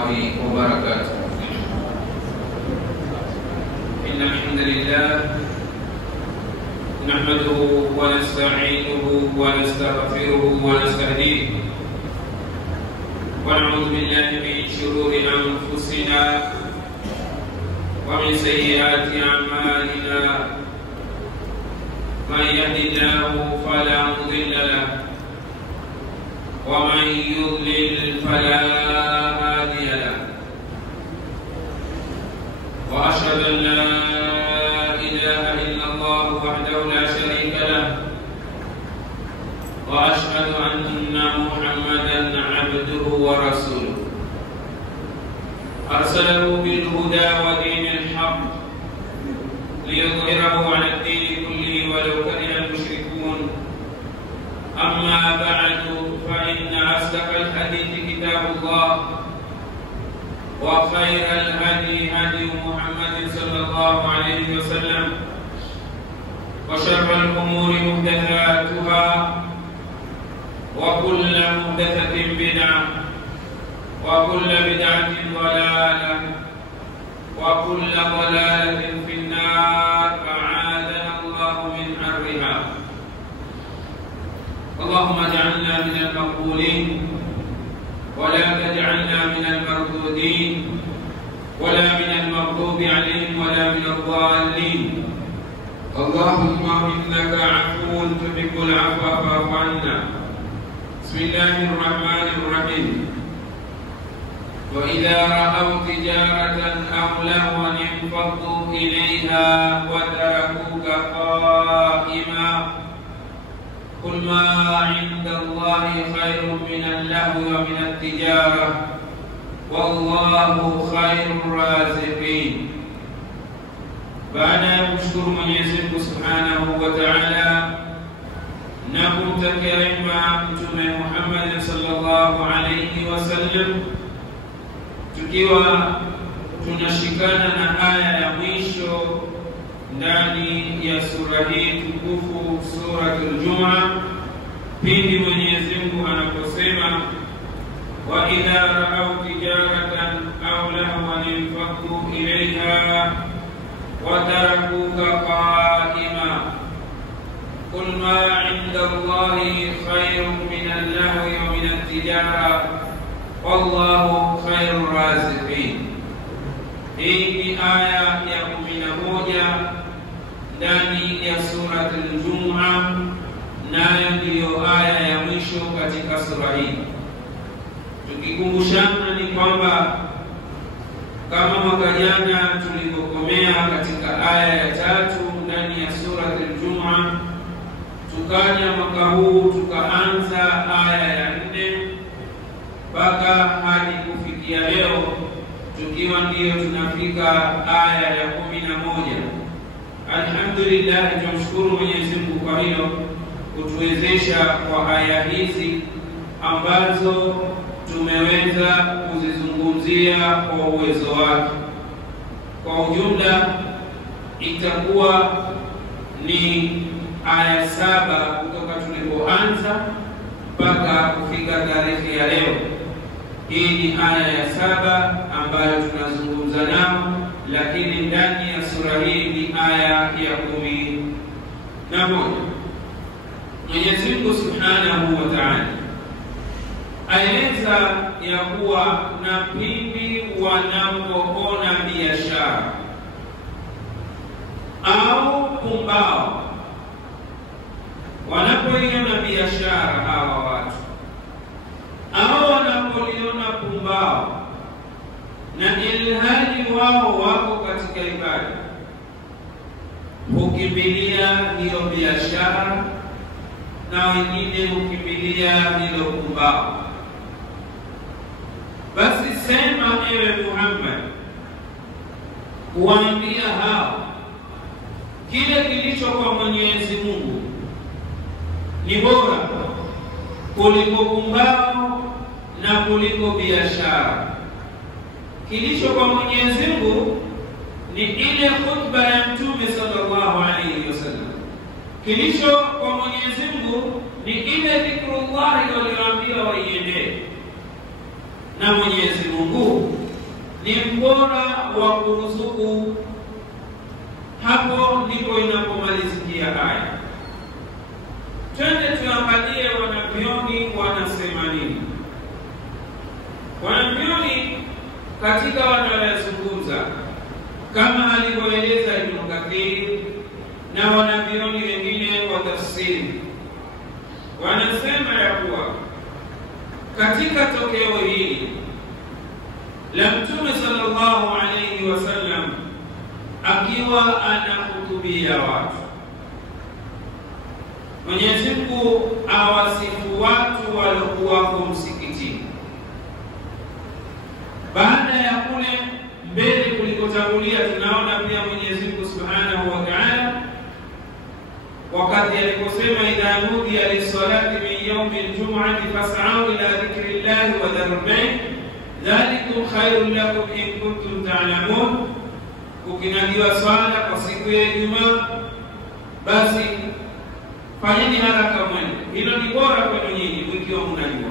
الله وبركاته. إن الحمد لله نحمده ونستعينه ونستغفره ونستهديه ونعوذ بالله من شرور أنفسنا ومن سيئات أعمالنا. من يهد الله فلا مضل له ومن يضلل فلا هادي له. وأشهد أن لا إله إلا الله وحده لا شريك له وأشهد أن محمدا عبده ورسوله أرسله بالهدى ودين الحق ليظهره على الدين كله ولو كره المشركون. أما بعد فإن أصدق الحديث كتاب الله وخير الهدي هدي محمد صلى الله عليه وسلم وشر الأمور محدثاتها وكل محدثة بدعة وكل بدعة ضلالة وكل ضلالة في النار. أعاذنا الله من حرها. اللهم اجعلنا من المقبولين ولا تجعلنا من المردودين ولا من المغضوب عليهم ولا من الضالين. اللهم إنك عفو تحب العفو فاعف عنا. بسم الله الرحمن الرحيم. وإذا رأوا تجارة أو لهوا انفضوا إليها وتركوك قائما قل ما عند الله خير من اللهو ومن التجارة والله خير الرازقين. Baada ya kumshukuru Mwenyezi Mungu Subhanahu wa Ta'ala na kumtakia rehema Mtume Muhammad sallallahu alayhi wasallam, tukiwa tunashikana na aya ya mwisho ndani ya sura hii tukufu, suratul Jumu'ah, pindi Mwenyezi Mungu anaposema wa idha ra'aw tijaratan aw lahwan infaddu ilayha wa tarakuka qa'ima qul ma 'inda Allahi khayrun min al-lahwi wa min at-tijara wallahu khayrur raziqin. Hii ni aya ya 11 ndani ya suratul Jumu'ah, nayo ndiyo aya ya mwisho katika sura hii. Tukikumbushana ni kwamba kama mwaka jana tulivyokomea katika aya ya 3 ndani ya suratul Jumu'ah, tukaja mwaka huu tukaanza aya ya 4 mpaka hadi kufikia leo tukiwa ndiyo tunafika aya ya 11. Alhamdulillah, tunamshukuru Mwenyezi Mungu kwa hilo, kutuwezesha kwa aya hizi ambazo tumeweza kuzizungumzia kwa uwezo wake. Kwa ujumla itakuwa ni aya 7 kutoka tulipoanza mpaka kufika tarehe ya leo. Hii ni aya ya 7 ambayo tunazungumza nao, lakini ndani ya sura hii ni aya ya 11. Mwenyezi Mungu Subhanahu wa Ta'ala aeleza ya kuwa na pindi wanapoona biashara au pumbao, wanapoiona biashara hawa watu au wanapoliona pumbao na ilhali wao wako katika ibada, hukimbilia hiyo biashara na wengine hukimbilia hilo pumbao. Basi sema ewe Muhammad, kuambia hao kile kilicho kwa Mwenyezi Mungu ni bora kuliko pumbao na kuliko biashara. Kilicho kwa Mwenyezi Mungu ni ile khutba ya Mtume sallallahu alayhi wasallam. Kilicho kwa Mwenyezi Mungu ni ile dhikrullah walioambiwa waiendee. Na Mwenyezi Mungu bora wa kuruzuku. Hapo ndipo inapomalizikia haya. Twende tuangalie wanavyoni wanasema nini. Wanavyoni katika wanayozungumza kama alivyoeleza Ibn Kathir na wanavyoni wengine wa tafsiri, wanasema ya kuwa katika tokeo hili la Mtume sallallahu alayhi wasallam akiwa anahutubia watu, Mwenyezi Mungu awasifu watu waliokuwa msikitini. Baada ya kule mbele kulikotangulia, tunaona pia Mwenyezi Mungu Subhanahu wa Ta'ala wakati aliposema idha nudiya lis-salati min yawmi al-jum'ati fas'au ila dhikrillahi wa dharul bay' dhalikum khairun lakum in kuntum ta'lamun. Ukinadiwa swala kwa siku ya Ijumaa, basi fanyeni haraka mwende, hilo ni bora kwenu nyinyi mkiwa mnajua.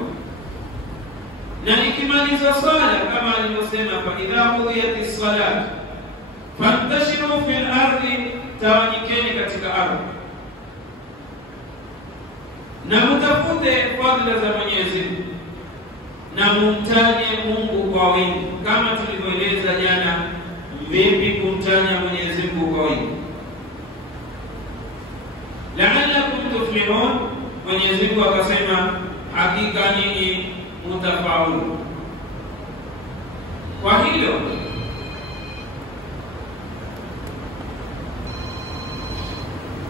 Na ikimaliza swala kama alivyosema fa idha qudiyatis salat fantashiru fil ardi, tawanyikeni katika ardhi na mtafute fadhila za Mwenyezi Mungu na mumtaje Mungu kwa wingi, kama tulivyoeleza jana vipi kumtaja Mwenyezi Mungu kwa wingi. La'allakum tuflihun, Mwenyezi Mungu akasema hakika nyinyi mtafaulu.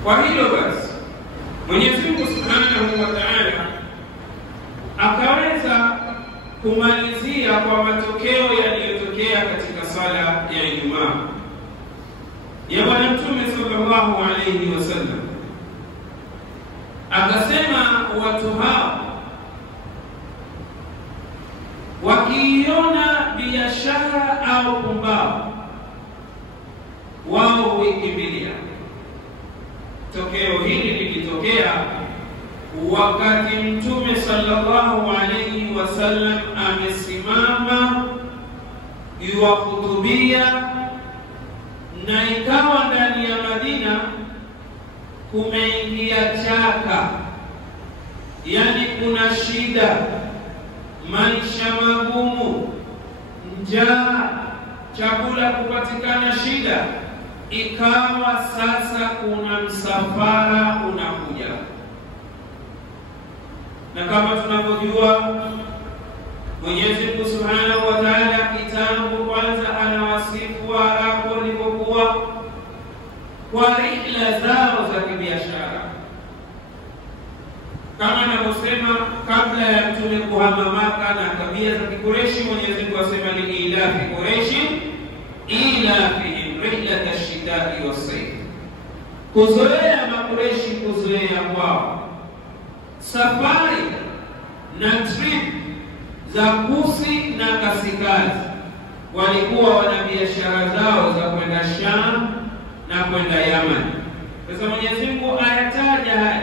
Kwa hilo basi Mwenyezi Mungu Subhanahu wa Ta'ala akaweza kumalizia kwa matokeo yaliyotokea katika sala ya Ijumaa ya Bwana Mtume sallallahu alayhi wasallam. Akasema watu hao wakiona biashara au pumbao, wao huikimbilia. Tokeo hili lilitokea wakati Mtume sallallahu alayhi wasallam amesimama yuwahutubia, na ikawa ndani ya Madina kumeingia chaka, yani kuna shida, maisha magumu, njaa, chakula kupatikana shida. Ikawa sasa kuna msafara unakuja, na kama tunavyojua Mwenyezi Mungu Subhanahu wa Ta'ala kitambo kwanza anawasifu Waarabu walipokuwa kwa rihla zao za kibiashara, kama anavyosema kabla ya Mtume kuhama Maka na kabila za Kikureshi. Mwenyezi Mungu asema liilafi Quraishi ilafihim rihlat ash-shita'i was-sayf, kuzoea Makureshi, kuzoea kwao safari na trip za kusi na kasikazi. Walikuwa wana biashara zao za kwenda Sham na kwenda Yaman. Sasa Mwenyezi Mungu ayataja haya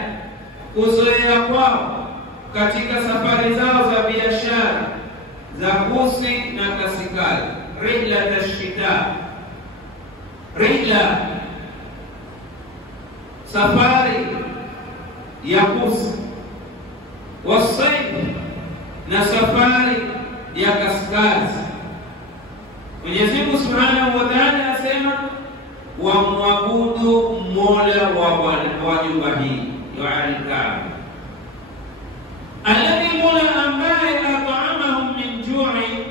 kuzoea kwao katika safari zao za biashara za kusi na kasikazi. Rihla tashita, rihla safari ya kusi, wasayf na safari ya kaskazi. Mwenyezi Mungu Subhanahu wa Ta'ala asema wamwabudu Mola wa nyumba hii ya Al-Kaaba, alladhi Mola ambaye at'amahum min ju'i,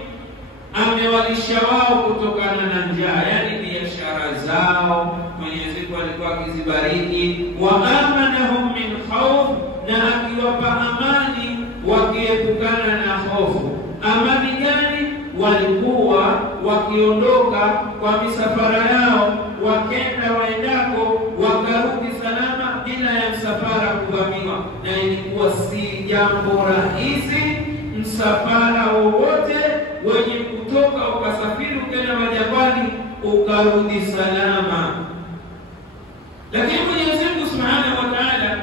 amewalisha wao kutokana na njaa, yani biashara zao Mwenyezi Mungu alikuwa akizibariki. Wa amanahum min khawf, na akiwapa amani wakiepukana na hofu. Amani gani? Walikuwa wakiondoka kwa misafara yao, wakenda waendako, wakarudi salama bila ya msafara kuvamiwa. Na ilikuwa si jambo rahisi msafara wowote wenye kutoka ukasafiri ukenda majabali ukarudi salama. Lakini Mwenyezi Mungu Subhanahu wa Ta'ala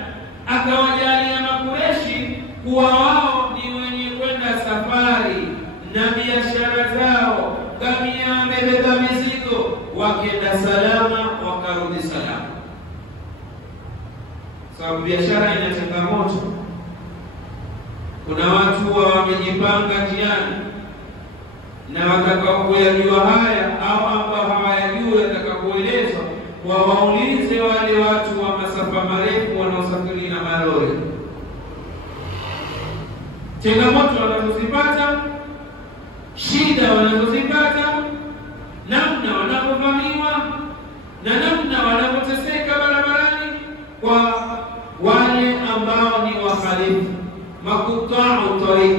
akawajalia Makureshi kuwa wao ni wenye kwenda safari na biashara zao, kamia mbele wakenda salama wakarudi salama. Sababu biashara ina changamoto. Kuna watu wamejipanga njiani na watakao kuyajua haya au ambao hawayajui watakapoelezwa wawaulize wale watu wa masafa marefu wanaosafiri na malori. Changamoto wanazozipata, shida wanazozipata, namna wanapovamiwa na namna wanapoteseka barabarani kwa wale ambao ni wahalifu, makutau tariq.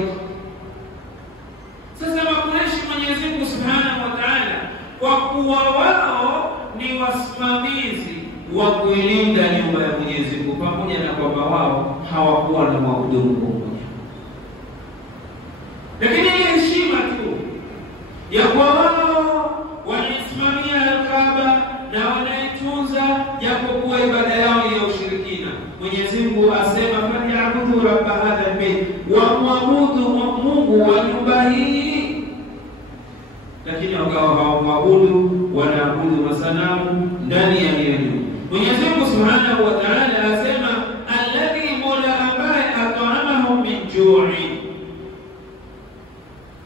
Sasa Makureishi, Mwenyezi Mungu Subhanahu wa Ta'ala, kwa kuwa wao ni wasimamizi wa kuilinda nyumba ya Mwenyezi Mungu, pamoja na kwamba wao hawakuwa na mahudumu mmoja, lakini ni heshima tu ya kwa wao wanaisimamia Al-Kaaba na wanaitunza, japokuwa ibada yao ya ushirikina. Mwenyezi Mungu asema falyabudu rabb hadha albayt, wamwabudu Mungu wa nyumba hii, lakini wakawa hawaabudu, wanaabudu masanamu ndani ya hiyo nyumba. Mwenyezi Mungu Subhanahu wa Ta'ala asema alladhi mola ambaye at'amahum min ju'in,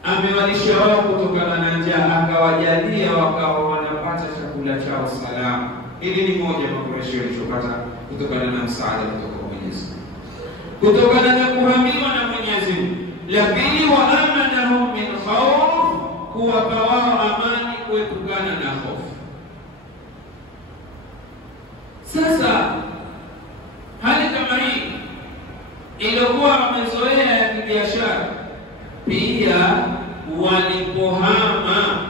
amewalisha wao kutokana na njaa, akawajalia wakawa wanapata chakula chao salama. Hili ni moja Makureishi walichopata kutokana na msaada kutoka kwa Mwenyezi Mungu, kutokana na kuhamiwa na Mwenyezi Mungu. La pili, wa amanahum min khawf, kuwapa wao amani, kuepukana na hofu. Sasa hali kama hii ilikuwa wamezoea ya kibiashara. Pia walipohama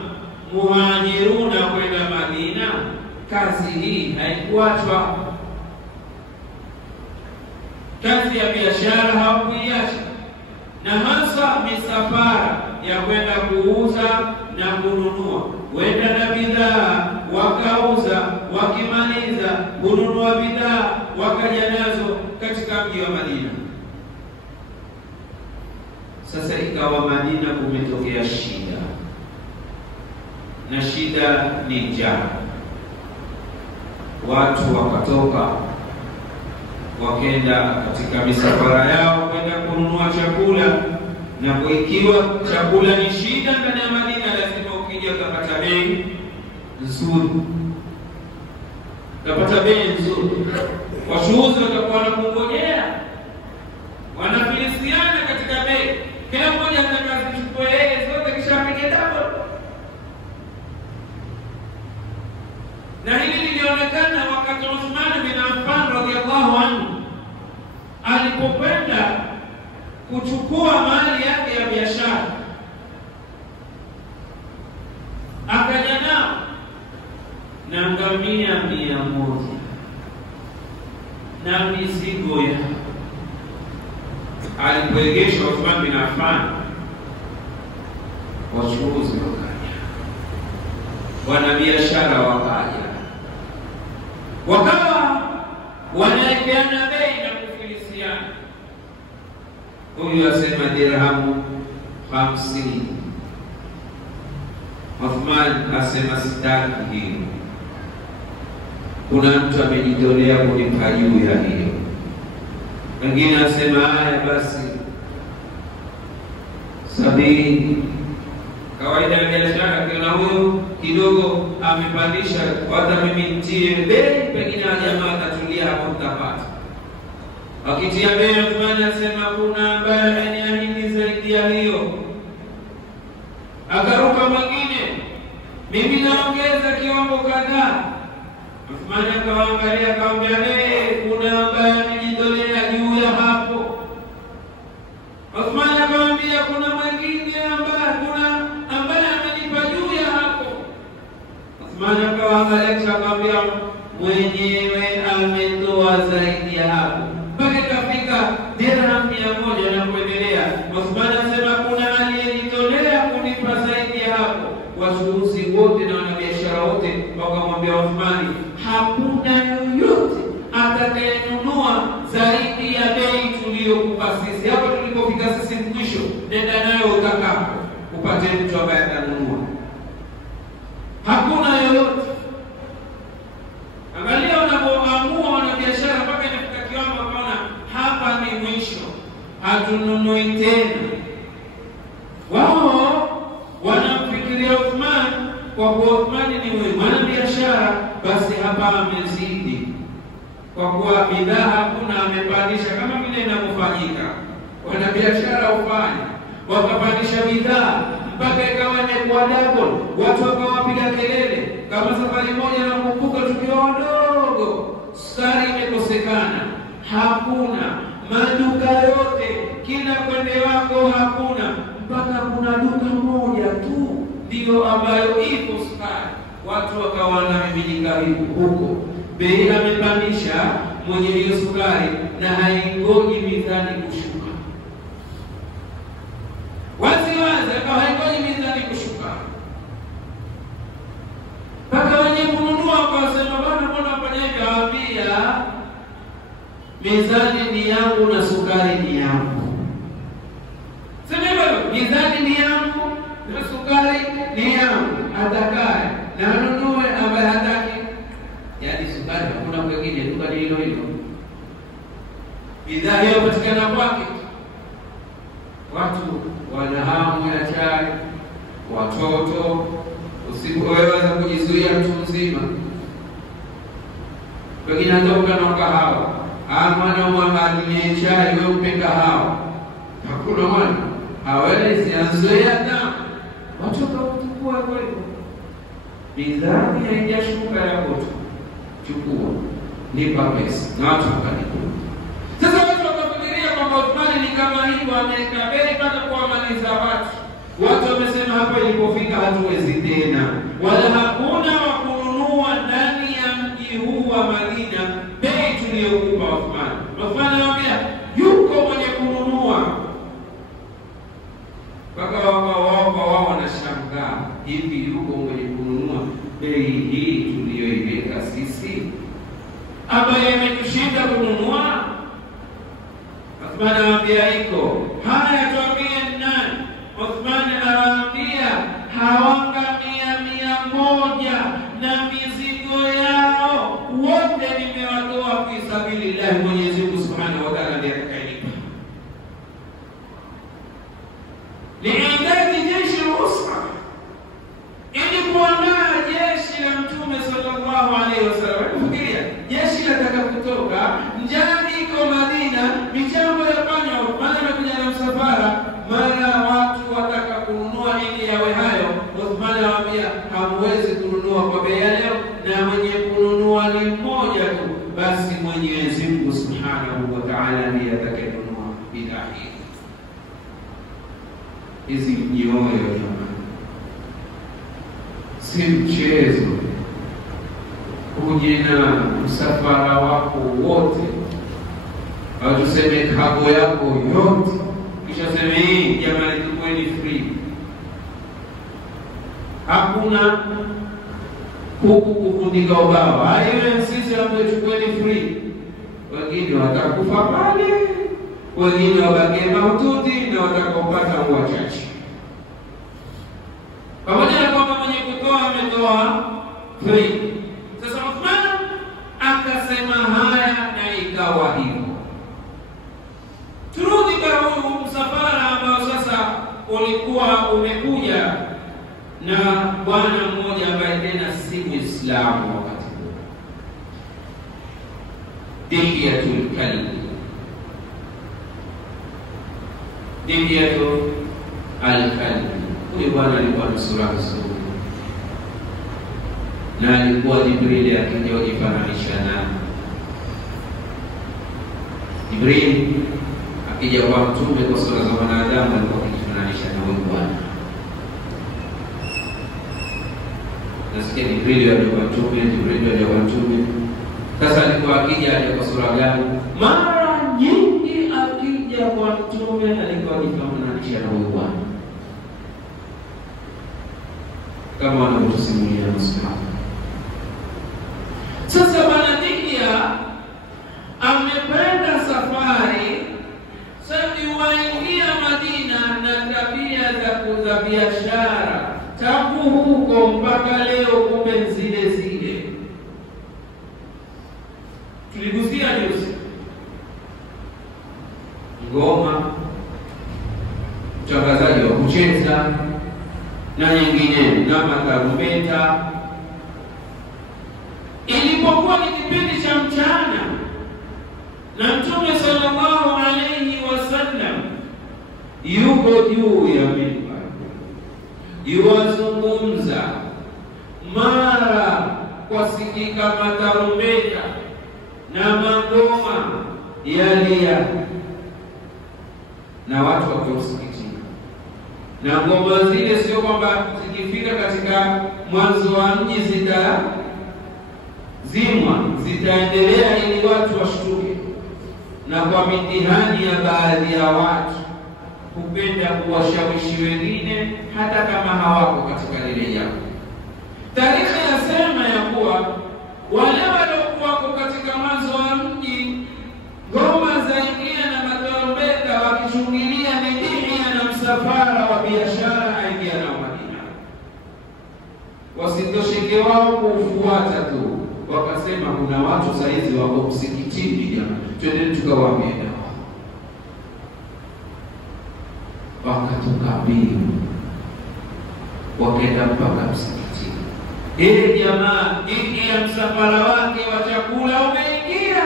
muhajiruna kwenda Madina, kazi hii haikuachwa. Kazi ya biashara hawakuiacha, na hasa misafara ya kwenda kuuza na kununua, wenda na bidhaa wakauza, wakimaliza kununua bidhaa wakaja nazo katika mji wa Madina. Sasa ikawa Madina kumetokea shida, na shida ni njaa. Watu wakatoka wakenda katika misafara yao kwenda kununua chakula, na kwa ikiwa chakula ni shida ndani ya Madina, lazima ukija utapata bei nzuri, utapata bei nzuri. Washuuzi watakuwa wanakungojea, wanafilisiana katika bei, kila mmoja anataka zichukue zote kisha apige double. Na hili lilionekana wakati Uthman bin Affan radhiyallahu anhu alipokwenda kuchukua mali yake ya biashara, akaja nao na ngamia 100 na mizigo ya. Alipoegeshwa Uthman bin Affan, wachuuzi wakaja, wanabiashara wakaja, wakawa wanaekeana bei na kufilisiana. Huyu asema dirhamu 50, Uthman asema sitaki hiyo. Kuna mtu amejitolea kunipa juu ya hiyo, wengine asema haya basi 70. Kawaida ya biashara, kiona huyo kidogo amepandisha, hata mimi nitie bei, pengine jamaa atatulia hapo, mtapata. Wakitia bei, Uthman asema kuna ambaye ameniahidi zaidi ya hiyo. Akaruka mwingine, mimi naongeza kiwango kadhaa. Uthman akaangalia, akamwambia kuna ambaye amejitolea juu ya hapo. Uthman akamwambia kuna mwingine ambaye amenipa juu ya hapo. Uthman akaangalia, akamwambia mwenyewe ametoa zaidi ya hapo, mpaka ikafika dirham 100 na kuendelea. Uthman anasema kuna aliyejitolea kunipa zaidi ya hapo. Wachuuzi wote na wanabiashara wote wakamwambia Uthman, hakuna yoyote atakayenunua zaidi ya bei tuliyokupa sisi. Hapo tulipofika sisi mwisho, nenda nayo utakapo, upate mtu ambaye atanunua. Hakuna yoyote. kwa kuwa Uthmani ni mwana biashara, basi hapa amezidi, kwa kuwa bidhaa hakuna, amepandisha kama vile inavyofanyika. Wana biashara hufanya, wakapandisha bidhaa mpaka ikawa imekuwa double, watu wakawapiga kelele. Kama safari moja nakumbuka tukiwa wadogo, sukari imekosekana, hakuna, maduka yote kila kwende wako hakuna, mpaka kuna duka moja tu ndio ambayo ipo sukari. Watu wakawa na miminika huko, bei amepandisha mwenye hiyo sukari na haingoji mizani kushuka. Wazi akawa haingoji mizani kushuka, mpaka wenye kununua wakasema, bwana mbona paneka? Waambia mizani ni yangu na sukari ni yangu. Sema hivyo, mizani ni yangu na sukari ni yangu, atakaye na anunue, ambaye hataki. Yaani sukari hakuna mwingine, duka ni hilo hilo, bidhaa hiyo patikana kwake. Watu wana hamu ya chai, watoto usipoweza kujizuia, mtu mzima wengine atoka na kahawa, mwana umwangalie chai, wewe upe kahawa. Hakuna mwana hawezi anzoea damu, watu wakachukua kwa hivyo. Bidhaa haijashuka ya koto, chukua, nipa pesa, na watu wakalipa. Sasa watu wakafikiria kwamba Uthmani ni kama hivyo, ameweka bei mpaka kuwamaliza watu. Watu wamesema hapa ilipofika hatuwezi tena, wala hakuna wa kununua ndani ya mji huu wa Madina bei tuliyokupa Uthmani. Uthmani anamwambia yuko mwenye kununua, mpaka wao wanashangaa, hivi yuko mwenye kununua bei hii tuliyoiweka sisi ambaye imetushinda kununua? Uthmani anamwambia iko. Haya, tuambie nani? Uthmani anawaambia hawangamia 100 na mizigo yao wote nimewatoa fi sabilillah. Mwenyezi Mungu Subhanahu wa Ta'ala ndiye atakayenipa. Liidadi jeshi al-usra, ili kuandaa jeshi la Mtume sallallahu alaihi wasallam. Fikiria, jeshi lataka kutoka, njaa iko Madina, michango yafanya, Uthmani amekuja na msafara, mara watu wataka kununua ili yawe hayo. Uthmani anawaambia hamwezi kununua kwa bei leo, na mwenye kununua ni mmoja tu, basi Mwenyezi Mungu Subhanahu wa Ta'ala ndiye atakayenunua bidhaa hii. Hizi nyoyo jamani, si mchezo. Uje na msafara wako wote, au tuseme kago yako yote, kisha sema hii jamani tukueni free. Hakuna kuku kufundika ubao, hayo sisi hapo tukueni free. Wengine watakufa pale, wengine wabaki mahututi, na watakopata wachache. Pamoja na kwamba mwenye kutoa ametoa free. Sasa Uthman akasema haya, na ikawa hivyo. Turudi kwa huu msafara ambao sasa ulikuwa umekuja na bwana mmoja ambaye tena si Muislamu wakati huo, Dihyatul Kalbi. Dihyatul Kalbi, huyu bwana alikuwa nusura nzuri, na alikuwa Jibril akija kujifananisha naye. Jibril akija kwa Mtume kwa sura za wanadamu, alikuwa akijifananisha na huyu bwana. Nasikia Jibril alikuwa kwa Mtume, Jibril alikuwa kwa Mtume. Sasa alikuwa akija aje kwa sura gani? Mara nyingi akija kwa Mtume alikuwa akijifananisha na huyu bwana, kama wanavyotusimulia masahaba. Sasa bwana Dihya amependa safari, sasa waingia Madina na tabia za biashara tangu huko mpaka leo, kumbe zile zile. Tuligusia juzi ngoma, utangazaji wa kucheza na nyingine na matarumbeta. Ilipokuwa ni kipindi cha mchana na Mtume sallallahu alayhi wasallam yuko juu ya mimbar yuwazungumza, mara kwasikika matarumbeta na magoma yalia, na watu wakiusikitika. Na ngoma zile sio kwamba zikifika katika mwanzo wa mji zitazimwa, zitaendelea ili watu washtuke. Na kwa mitihani ya baadhi ya watu kupenda kuwashawishi wengine hata kama hawako katika lile jambo. Tarehe yasema ya kuwa wale waliokuwako katika mwanzo wa mji, ngoma zaingia na matarumbeta wakishungilia Nidhia na msafara wa biashara aingia na Madina. Wasitosheke wao kufuata tu, wakasema kuna watu saizi wako msikitini, jamani, twende tukawaambie dawa. Wakatoka mbio wakaenda mpaka msikitini. Jamaa, ingia msafara wake wa chakula umeingia.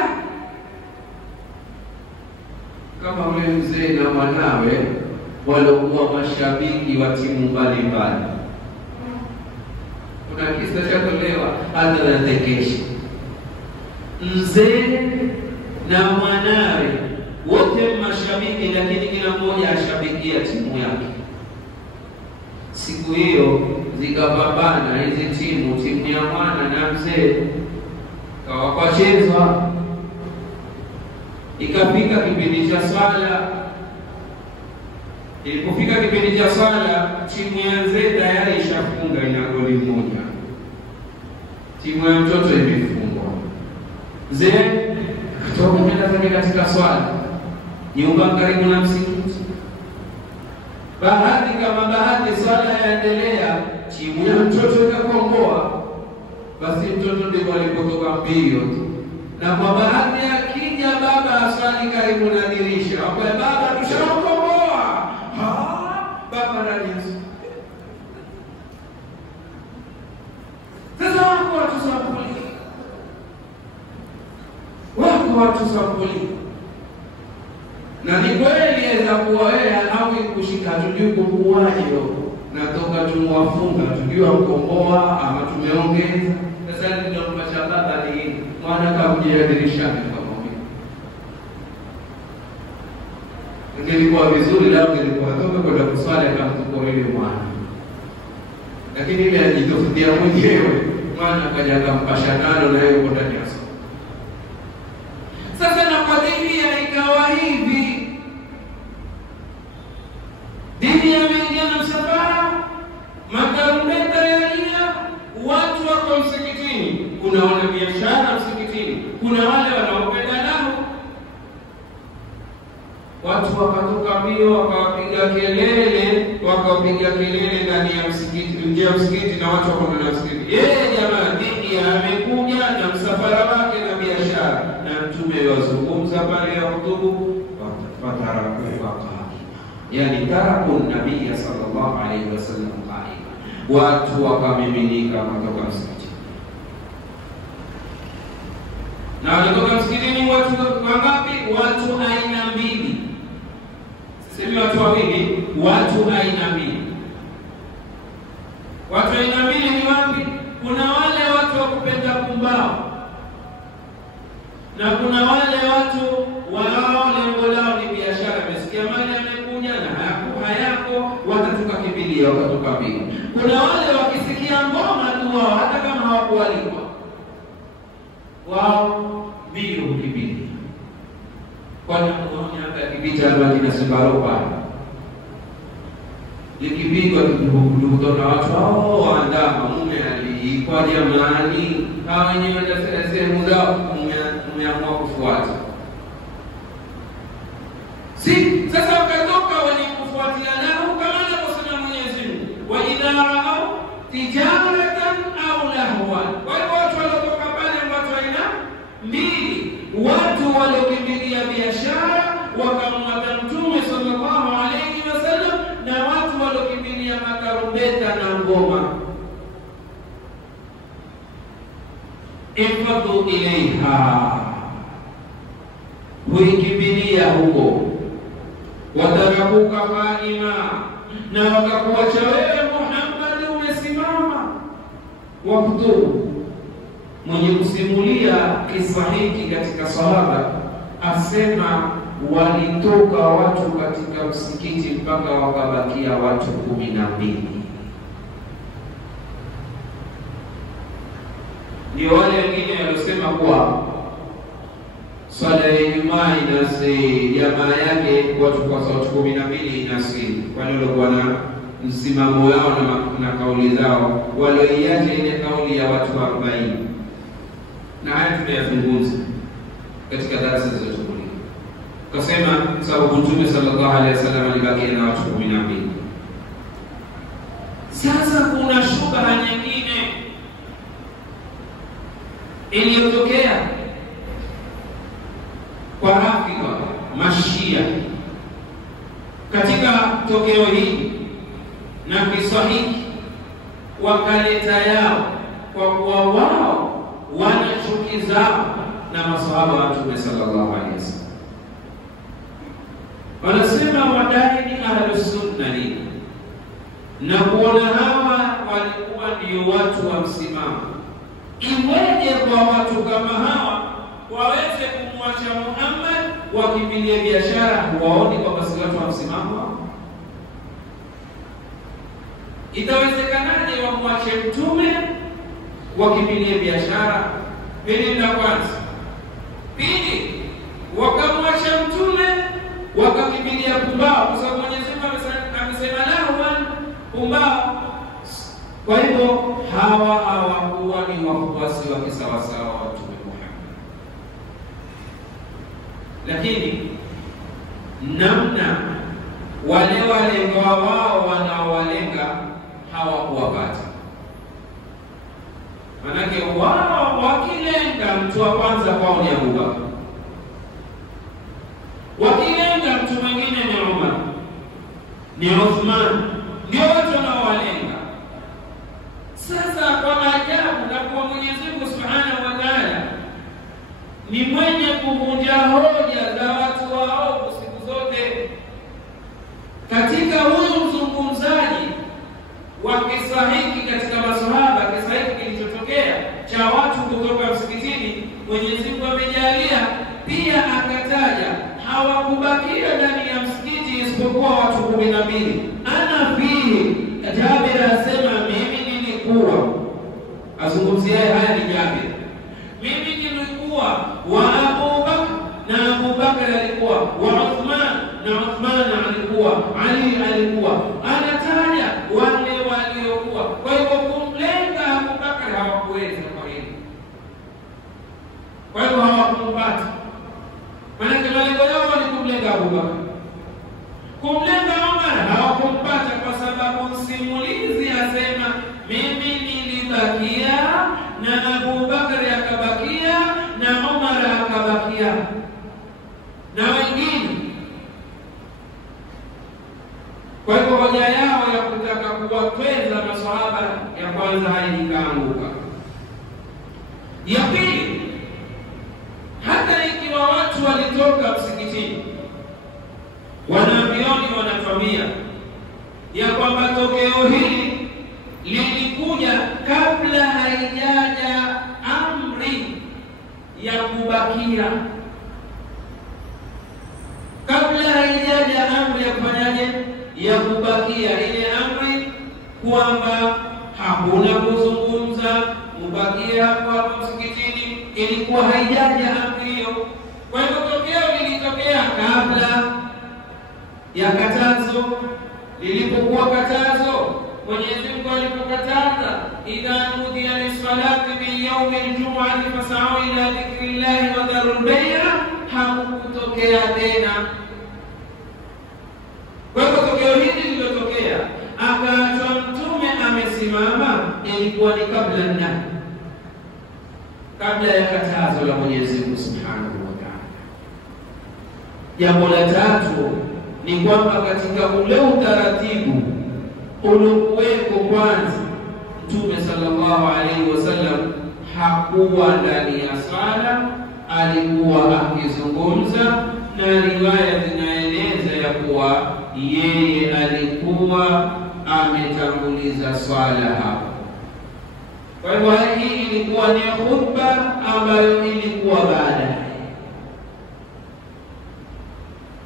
Kama ule mzee na mwanawe waliokuwa mashabiki wa timu mbalimbali. Kuna kisa cha tolewa hata na tekeshi. Mzee na mwanawe wote mashabiki, lakini kila mmoja ashabikia timu yake. Siku hiyo zikapambana hizi timu ya mwana na mzee, kawapachezwa. Ikafika kipindi cha swala. Ilipofika kipindi cha swala, timu ya mzee tayari ishafunga, ina goli moja. Timu ya mtoto imefungwa. Mzee kutoka kwenda katika swala, nyumba karibu na msikiti. Bahati kama bahati, swala yaendelea, timu ya mtoto ikakomboa. Basi mtoto ndipo alipotoka mbio tu. Na kwa bahati akija baba aswali karibu na dirisha, kwa baba tushakomboa. Baba ananiambia, sasa wako watu sampuli. Na ni kweli aweza kuwa yeye au kushika tujui kukuaje, natoka tumwafunga tujua mkomboa ama tumeongeza. Sasa ndio tunapata baba ni mwana kakuja dirishani kwa mimi. Ingekuwa vizuri lao ingekuwa toka kwenda kuswali kama tuko ile mwana. Lakini ile ajitofutia mwenyewe, mwana akaja akampasha nalo na yeye kwenda kiasi. Sasa na kwa dini ikawa hivi. Dini imeingia na msafara, matarumbeta yalia, watu wako msikitini. Kuna wana biashara msikitini, kuna wale wanaopenda nao. Watu wakatoka mbio, wakapiga kelele ndani ya msikiti, nje ya msikiti, na watu wako ndani ya msikiti. Jamaa, dini amekuja na msafara wake na biashara, na Mtume wazungumza pale ya hutubu, fataraku faqala, yani taraku nabii sallallahu alayhi wasallam qaima. Watu wakamiminika kutoka msikiti. Na walitoka msikitini watu wangapi? Watu aina mbili. Sisi watu wawili, watu aina mbili. Watu aina mbili ni wapi? Kuna wale watu wa kupenda pumbao, na kuna wale watu wao lengo lao ni biashara. Mesikia mali amekuja na hayako, watatoka kimbilia, watatoka mbili. Kuna wale wakisikia ngoma tu wao, hata kama hawakualikwa, wao mbio kimbilia. Kwa nini hapa kipita Madina Simbaropa likipigwa kutona watu waandama mume alikuwa jamani, hawa wenyewe ndio sehemu zao umeamua kufuata. Sasa wakatoka wenye kufuatia nao kama anavyosema Mwenyezi Mungu, wa idha ra'au tijaratan au lahwan. Kwa hiyo watu waliotoka pale watu aina mbili, watu waliokimbilia biashara wakamwata Mtume sallallahu alayhi wasallam, na watu waliokimbilia matarumbeta na infadhu ilaiha, huikimbilia huko, watarakuka qaima, na wakakuacha wewe Muhammad umesimama. Waktu mwenye kusimulia kisa hiki katika sahaba asema walitoka watu katika msikiti mpaka wakabakia watu 12. Ndio wale wengine waliosema kuwa swala ya Ijumaa inasi jamaa yake watu kwa sauti 12 inasi, wale walikuwa na msimamo wao na kauli zao, walioiacha ile kauli ya watu 40. Na haya tunayazungumza katika darasa zilizotangulia. Kasema sababu Mtume sallallahu alaihi wasallam alibakia na watu 12. Sasa kuna shubha nyingine iliyotokea kwa Rafidha Mashia katika tokeo hili na kisa hiki, wakaleta yao kwa kuwa wao wana chuki zao na masahaba wa Mtume sallallahu alaihi wasallam. Wanasema wadai ni ahlus sunna ni, na kuona hawa walikuwa ndio watu wa msimamo. Iweje kwa watu kama hawa waweze kumwacha Muhammad wakimbilie biashara, waone kwamba si watu wa msimamo? Itawezekanaje wamwache Mtume wakimbilie biashara? Hili la kwanza. Pili, wakamwacha Mtume wakakimbilia pumbao, kwa sababu Mwenyezi Mungu amesema lahwan, pumbao. Kwa hivyo hawa hawakuwa ni wafuasi wa kisawasawa wa Mtume Muhammad. Lakini namna wale walengwa wao wanaowalenga hawakuwapata. Manake wao wakilenga mtu wa kwanza kwao ni Abubakar, wakilenga mtu mwingine ni Umar, ni Uthman, ndio watu wanaowalenga. Sasa kwa maajabu na kwa Mwenyezi Mungu Subhanahu wa Ta'ala ni mwenye kuvunja hoja za watu waovu siku zote. Katika huyu mzungumzaji wa kisa hiki katika maswahaba, kisa hiki kilichotokea cha watu kutoka msikitini, Mwenyezi Mungu amejalia pia akataja hawakubakia ndani ya msikiti isipokuwa watu 12. Ana fihi, Jabir asema mimi nilikuwa, azungumzia haya ni Jabir, mimi nilikuwa wa Abu Bakr na Abu Bakr alikuwa, wa Uthman na Uthman alikuwa, Ali alikuwa. Anataja wale waliokuwa. Kwa hivyo kumlenga Abu Bakr hawakuweza kwa hili, kwa hivyo hawakumpata. Maana malengo yao ni kumlenga Abu Bakr. Kumlenga Umar hawakumpata, kwa sababu msimulizi asema mimi nilibakia na Abu Bakr akabakia na Umar akabakia na wengine. Kwa hivyo hoja yao ya kutaka kuwatweza maswahaba ya kwanza haikaanguka. Ya pili, hata ikiwa watu walitoka msikitini, wanavyoni wanafamia ya kwamba tokeo hili lilikuja kabla haijaja amri ya kubakia, kabla haijaja amri ya kufanyaje, ya kubakia. Ile amri kwamba hakuna kuzungumza, mubakia kwa msikitini, ilikuwa haijaja amri hiyo. Kwa hivyo tokeo lilitokea kabla ya katazo. Lilipokuwa katazo, Mwenyezi Mungu alipokataza idha nudiya lis-salati min yawmi al-jum'ati fas'au ila dhikrillahi wa dharul bay'a, hakutokea tena. Kwa hivyo tokeo hili lililotokea akaachwa Mtume amesimama, ilikuwa ni kabla ya katazo la Mwenyezi Mungu Subhanahu wa Ta'ala. Jambo la tatu ni kwamba katika ule utaratibu uliokuwepo kwanza, Mtume sallallahu alaihi wasallam hakuwa ndani ya sala, alikuwa akizungumza, na riwaya zinaeleza ya kuwa yeye alikuwa ametanguliza swala hapo. Kwa hivyo hii ilikuwa ni khutba ambayo ilikuwa baadaye.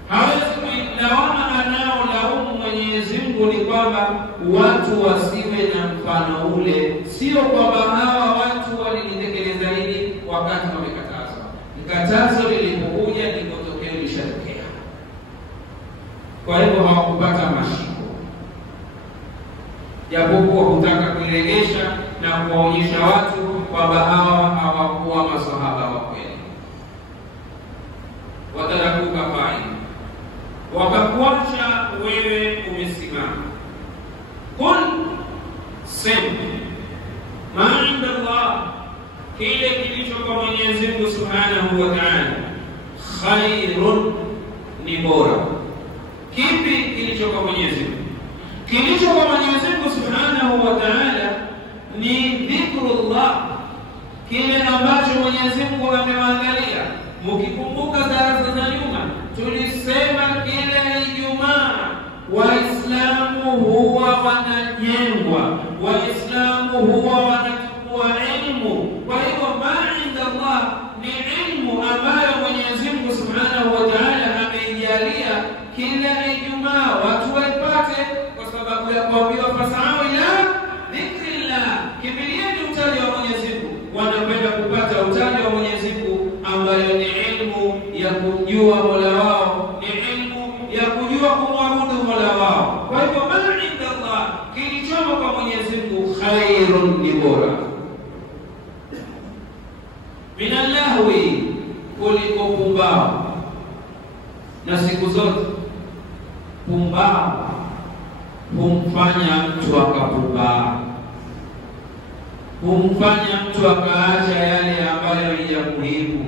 Hawezi kuilawama anaolaumu Mwenyezi Mungu ni kwamba watu wasiwe na mfano ule, sio kwamba hawa watu walitekeleza hili wakati wamekatazwa. Mkatazo lilipokuja ndipo tokeo lishatokea. Kwa hivyo hawakupata mashiko, japokuwa kutaka kuiregesha na kuwaonyesha watu kwamba hawa hawakuwa maswahaba wa kweli. Watarakuka faida, wakakuacha wewe umesimama. Kul, sema, ma inda Allah, kile kilicho kwa Mwenyezi Mungu Subhanahu wa Ta'ala, khairun, ni bora. Kipi kilicho kwa Mwenyezi Mungu? Kilicho kwa Mwenyezi Mungu Subhanahu wa Ta'ala ni dhikrullah, kile ambacho Mwenyezi Mungu amewaandalia. Mkikumbuka darasa za nyuma tulisema kila Ijumaa Waislamu huwa wanajengwa, Waislamu huwa wanachukua ilmu. Kwa hivyo ma inda Allah ni ilmu ambayo Mwenyezi Mungu Subhanahu wa Ta'ala ameijalia kila Ijumaa watu waipate, kwa sababu ya kuambiwa fasau ila dhikrillah, kimbilieni utaji wa Mwenyezi Mungu. Wanapenda kupata utaji wa Mwenyezi Mungu ambayo ni ilmu ya kumjua Mola wao, ni ilmu ya kujua kumwabudu Mola wao. Kwa hivyo ma inda Allah, kilichomo kwa Mwenyezi Mungu, khairun, ni bora. Minallahwi, kuliko pumbao. Na siku zote pumbao humfanya mtu akapumbaa, humfanya mtu akaacha yale ambayo ni ya muhimu,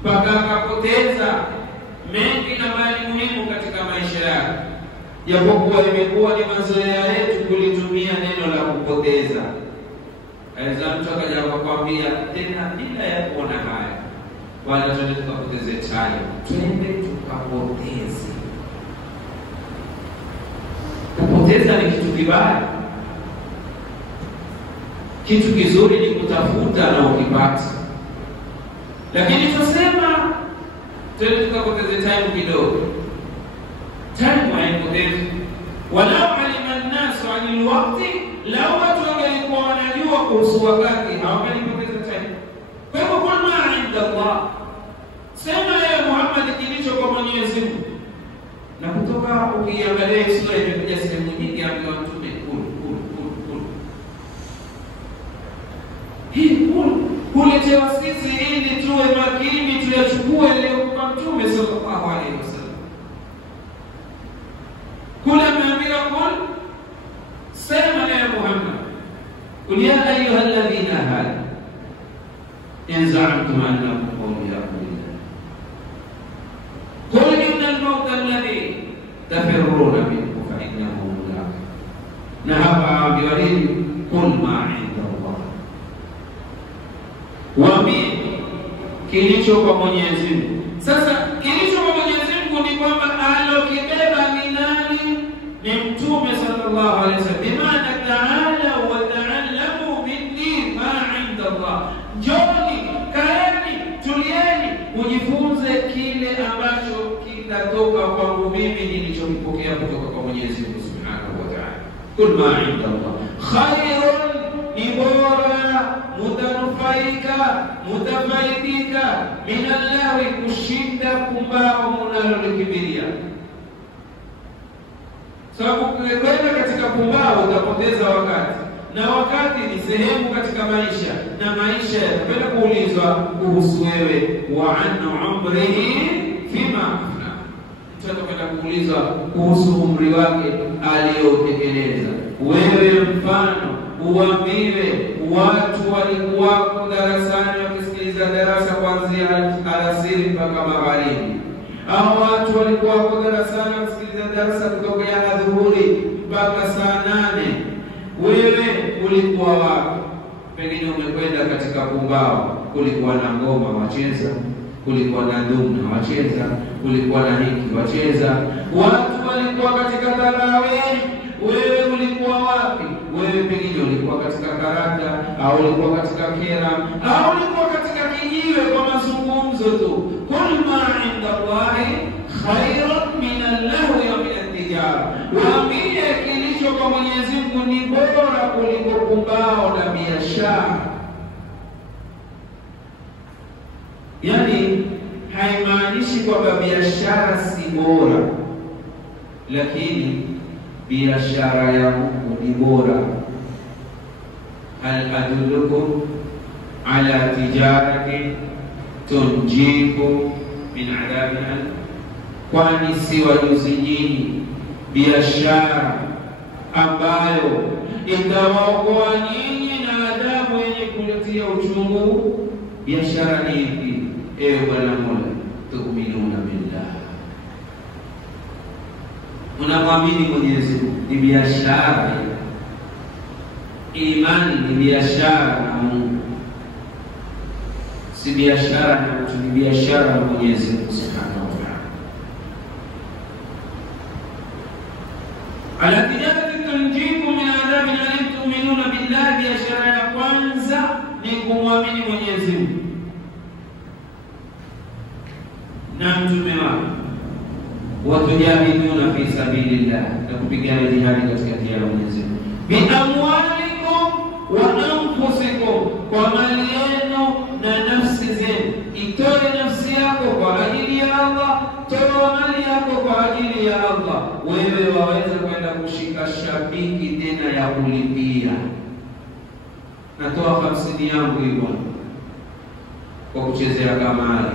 mpaka akapoteza mengi na mali muhimu katika maisha yake. Japokuwa imekuwa ni mazoea yetu kulitumia neno la kupoteza. Aweza mtu akaja kukwambia tena bila ya kuona haya, wala twende tukapoteze chai, twende tukapoteze. Kupoteza ni kitu kibaya. Kitu kizuri ni kutafuta na ukipata. Lakini tusema twende tukapoteze time kidogo. Time haipotezi. Walau alima an-nasu 'anil waqti, lau watu wangelikuwa wanajua kuhusu wakati hawangelipoteza time. Kwa hivyo kwa ma inda Allah, sema ya Muhammad kilicho kwa Mwenyezi Mungu. Na kutoka ukiangalia sura imekuja sehemu nyingi ambayo mtume kul. Hii kuletewa sisi ili tuwe makini, tuyachukue leo kwa Mtume sallallahu alaihi wasallam. Kula ameambiwa kul, sema ya Muhammad, kul ya ayuha alladhina hadu in za'amtum annakum awliya'u lillah, qul inna al-mawta alladhi tafirruna minhu fa innahu mulaqikum. Na hapa ambiwa hili, kul ma inda Allah, waambie kilicho kwa Mwenyezi Mungu. Sasa kilicho kwa Mwenyezi Mungu ni kwamba alokibeba ni nani? Ni Mtume sallallahu alaihi wasallam. Bimaana ta'ala wa ta'allamu minni ma inda Allah, njoni, kaeni, tulieni, ujifunze kile ambacho kinatoka kwangu mimi nilichokipokea kutoka kwa Mwenyezi Mungu Subhanahu wa Ta'ala. Kul ma inda Allah khairun, ni bora, mutanufaika, mutafaidika, minallahi, kushinda pumbao munalolikibiria. Sababu kwenda katika pumbao utapoteza wakati, na wakati ni sehemu katika maisha, na maisha yatapenda kuulizwa kuhusu wewe, wa an umrihi fima afna. Mtu atapenda kuulizwa kuhusu umri wake aliotekeleza. Wewe mfano uambiwe watu walikuwako darasani wakisikiliza darasa kuanzia alasiri mpaka magharibi, au watu walikuwako darasani wakisikiliza darasa kutoka ya adhuhuri mpaka saa 8. Wewe ulikuwa wapi? pengine umekwenda katika pumbao, kulikuwa na ngoma wacheza, kulikuwa na dumna wacheza, kulikuwa na hiki wacheza, watu walikuwa katika tarawih, wewe ulikuwa wapi? Wewe pengine ulikuwa katika karata, au ulikuwa katika kera, au ulikuwa katika kijiwe kwa mazungumzo tu. Kul ma inda Allahi khairun min al-lahwi wa min at-tijara, waambie kilicho kwa Mwenyezi Mungu ni bora kuliko pumbao na biashara. Yani haimaanishi kwamba biashara si bora, lakini biashara ya Mungu ni bora. Hal adullukum ala tijarati tunjikum min adhabin alim, kwani si wajuzi nyinyi biashara ambayo itawaokoa nyinyi na adhabu yenye kuletea uchungu? Biashara ni ipi? Ewe Bwana Mola, tu'minuna billah, unamwamini Mwenyezi Mungu, ni biashara. Imani ni biashara na Mungu, si biashara na mtu, ni biashara na Mwenyezi Mungu Subhanahu wa Ta'ala. Ala tijarati tunjikum min adhabin alim, tu'minuna billah, biashara ya kwanza ni kumwamini Mwenyezi Mungu na mtume wake, watujahiduna fi sabilillah, na kupigana jihadi katika njia ya Mwenyezi Mungu, bi amwalikum wa anfusikum, kwa mali yenu na nafsi zenu. Itoe nafsi yako kwa ajili ya Allah, toa mali yako kwa ajili ya Allah. Wewe waweza kwenda kushika shabiki tena ya kulipia, natoa 50 yangu hivyo kwa kuchezea kamari,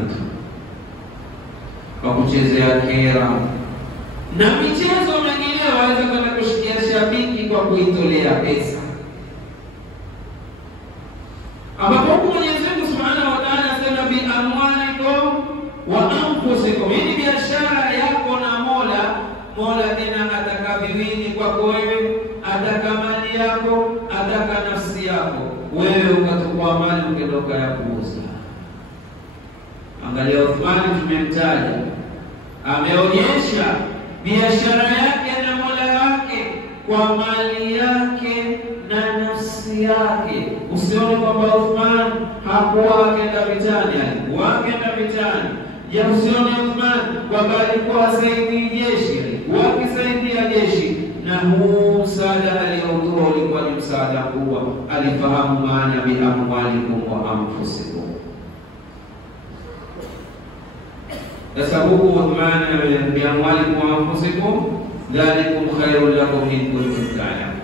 kwa kuchezea kera na michezo mingine, waweza kwenda kushikia shabiki kwa kuitolea pesa, ambapo Mwenyezi Mungu Subhanahu wa Ta'ala anasema bi amwalikum wa anfusikum. Hii biashara yako na Mola. Mola tena atakaviwini kwako wewe, ataka mali yako, ataka nafsi yako. Wewe ukachukua mali ukendoka ya kuuza. Angalia Uthmani tumemtaja, ameonyesha biashara yake na Mola wake kwa mali yake na nafsi yake. Usione kwamba Uthman hakuwa akenda vitani, alikuwa akenda vitani. Ya usione Uthman kwamba alikuwa hasaidii jeshi, alikuwa akisaidia jeshi, na huu msaada aliotoa ulikuwa ni msaada mkubwa. Alifahamu maana bi amwalikum wa anfusikum. Sasa huku Uthman bi amwalikum wa anfusikum dhalikum khairun lakum in kuntum ta'lamun.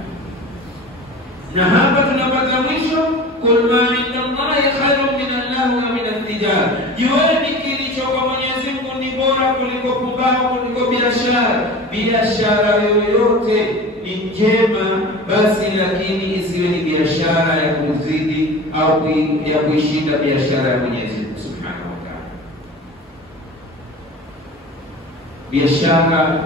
Na hapa tunapata mwisho, kul ma inda Allahi khairun min al-lahwi wa min at-tijara. Jueni kilicho kwa Mwenyezi Mungu ni bora kuliko pumbao, kuliko biashara. Biashara yoyote ni njema, basi lakini isiwe ni biashara ya kuzidi au ya kuishinda biashara ya Mwenyezi Mungu Subhanahu wa Ta'ala. Biashara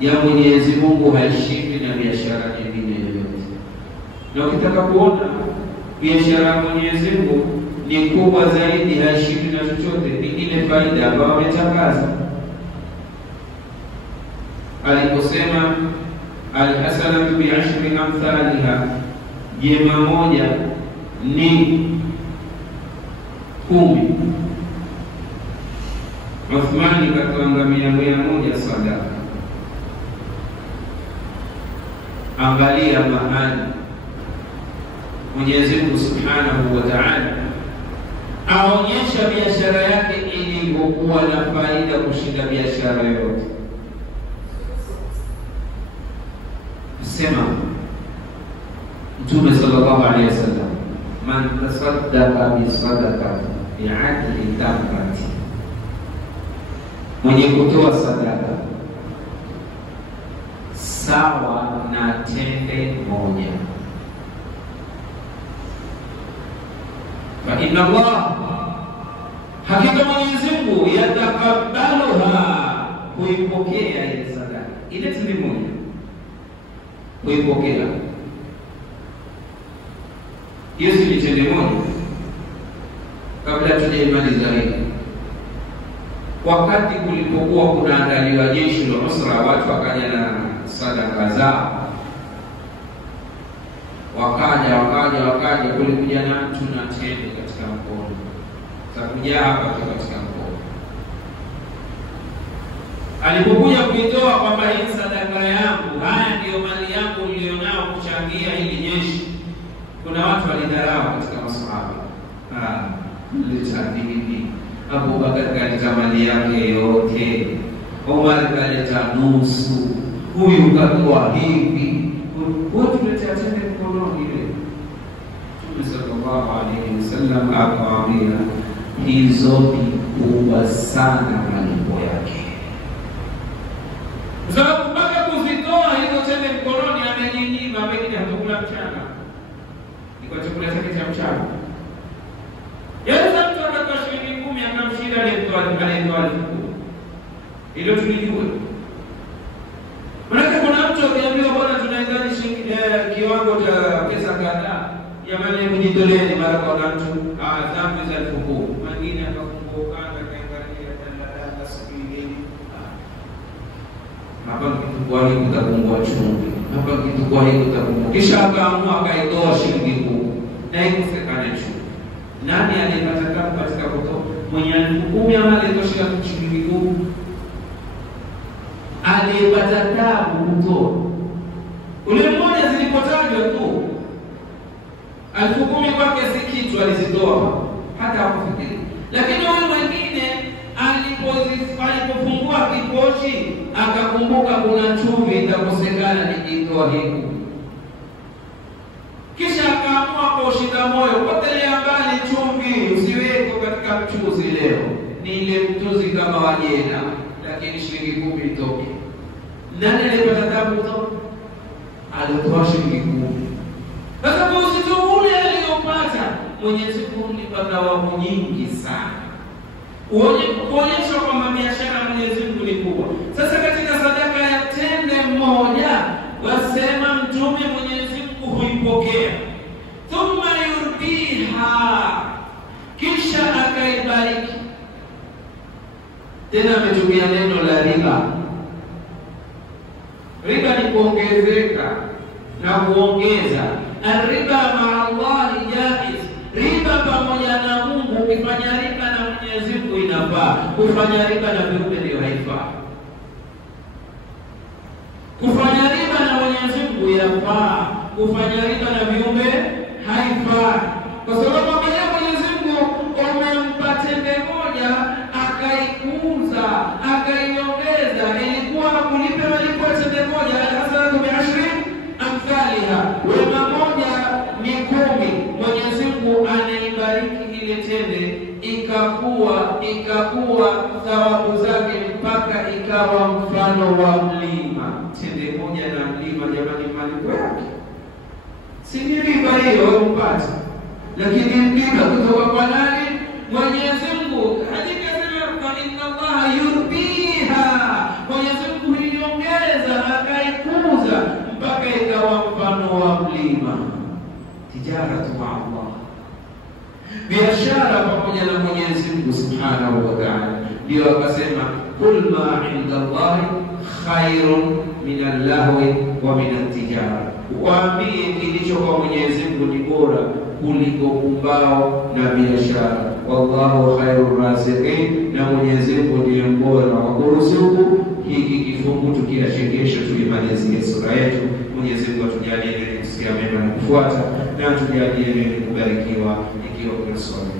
ya Mwenyezi Mungu haishindi na biashara nyingine yoyote. Na ukitaka kuona biashara ya Mwenyezi Mungu ni kubwa zaidi, haishindi na chochote, ni ile faida ambayo ametangaza aliposema al-hasanatu bi 10 amthaliha, jema moja ni 10. Uthmani katoa ngamia 100 sadaka. Angalia mahali Mwenyezi Mungu Subhanahu wa Ta'ala aonyesha biashara yake ilivyokuwa na faida kushinda biashara yote. Sema Mtume sallallahu alayhi wasallam, man tasaddaqa bi sadaqati bi'adli tamrati, mwenye kutoa sadaka sawa na tende moja, fa inna Allah, hakika Mwenyezi Mungu yatakabaluha, huipokea ile sadaka, ile tende moja huipokea. Yesu ni tende moja. Kabla tujaimaliza hili, wakati kulipokuwa kunaandaliwa jeshi la Nusra, watu wakaja na sadaka zao, wakaja kulikuja na mtu na tende katika mkono, takuja hapa katika mkono. Alipokuja kuitoa kwamba hii sadaka yangu, haya ndiyo mali yangu nilionao kuchangia hili jeshi, kuna watu walidharau katika masahaba. Nilitadhibiti Abu Bakar kaleta mali yake yote, Umar kaleta nusu, huyu katoa hivi, wote tuletea tende mkononi ile. Mtume sallallahu alaihi wasallam akawaambia hizo ni kubwa sana malipo yake, kwa sababu mpaka kuzitoa hizo tende mkononi amejinyima, pengine hatakula mchana, ni kwa chakula chake cha mchana. Mtu akatoa shilingi 10 akamshinda aliyetoa 1000. Hilo tulijue. Maana kuna mtu akiambiwa bwana tunahitaji kiwango cha pesa kadhaa, jamani mjitoleeni mara kwa mtu, dhambi za 1000. Mwingine akafunguka akaangalia dada subiri. Hapa kitu kwa hiyo utapungua chumvi. Hapa kitu kwa hiyo utapungua. Kisha akaamua akaitoa shilingi 10. Na ikosekana chumvi. Nani alipata tabu katika kutoa? Mwenye 10,000 ama alitoshika shilingi 10? Alipata tabu kutoa. Ule mmoja zilipotajwa tu 10,000 kwake si kitu, alizitoa hata hakufikiri. Lakini yule mwingine alipofungua kipochi akakumbuka kuna chumvi itakosekana, nikitoa hii. Kisha akaamua kwa ushida moyo, potelea mbali chumvi, usiweko katika mchuzi leo, ni ile mchuzi kama wajena, lakini shilingi 10 itoke. Nani alipata tabu kutoka? Alitoa shilingi 10. Sasa kwa uzito ule aliyopata, Mwenyezi Mungu mlipa thawabu nyingi sana, kuonyesha kwamba biashara Mwenyezi Mungu ni kubwa. Sasa katika sadaka ya tende mmoja, wasema Mtume Mwenyezi Mungu huipokea, thumma yurbiha, kisha akaibariki. Tena ametumia neno la riba. Riba ni kuongezeka na kuongeza. Riba ma Allah jaiz, riba pamoja na Mungu. Ukifanya riba na Mwenyezi Mungu inafaa, kufanya riba na viumbe ndio haifai. Kufanya riba na Mwenyezi Mungu inafaa, kufanya riba na viumbe haifai. Kwa sababu Mwenyezi Mungu amempa tende moja, akaikuza, akaiongeza, ilikuwa kulipe malipo ya tende moja, hasanatu bi'ashri amthaliha, wema moja ni 10. Mwenyezi Mungu anaibariki ile tende, ikakuwa thawabu zake mpaka ikawa mfano wa mlima. Tende moja na mlima, jamani, malipo yake si riba hiyo upate, lakini riba kutoka kwa nani? Mwenyezi Mungu. Hakika kwa inna Allah yurbiha, Mwenyezi Mungu huiongeza akaikuza mpaka ikawa mfano wa mlima. Tijaratu ma Allah, biashara pamoja na Mwenyezi Mungu Subhanahu wa Ta'ala. Ndio akasema kul ma inda Allah khairun min al-lahwi wa min at-tijara, waambie kilicho kwa Mwenyezi Mungu ni bora kuliko pumbao na biashara. Wallahu khairur raziqin, na Mwenyezi Mungu ndiye mbora wa kuruzuku. Hiki kifungu tukiashirisha tulimalizie sura yetu. Mwenyezi Mungu atujalie kusikia mema na kufuata, na atujalie kubarikiwa ikiwa kwa swali.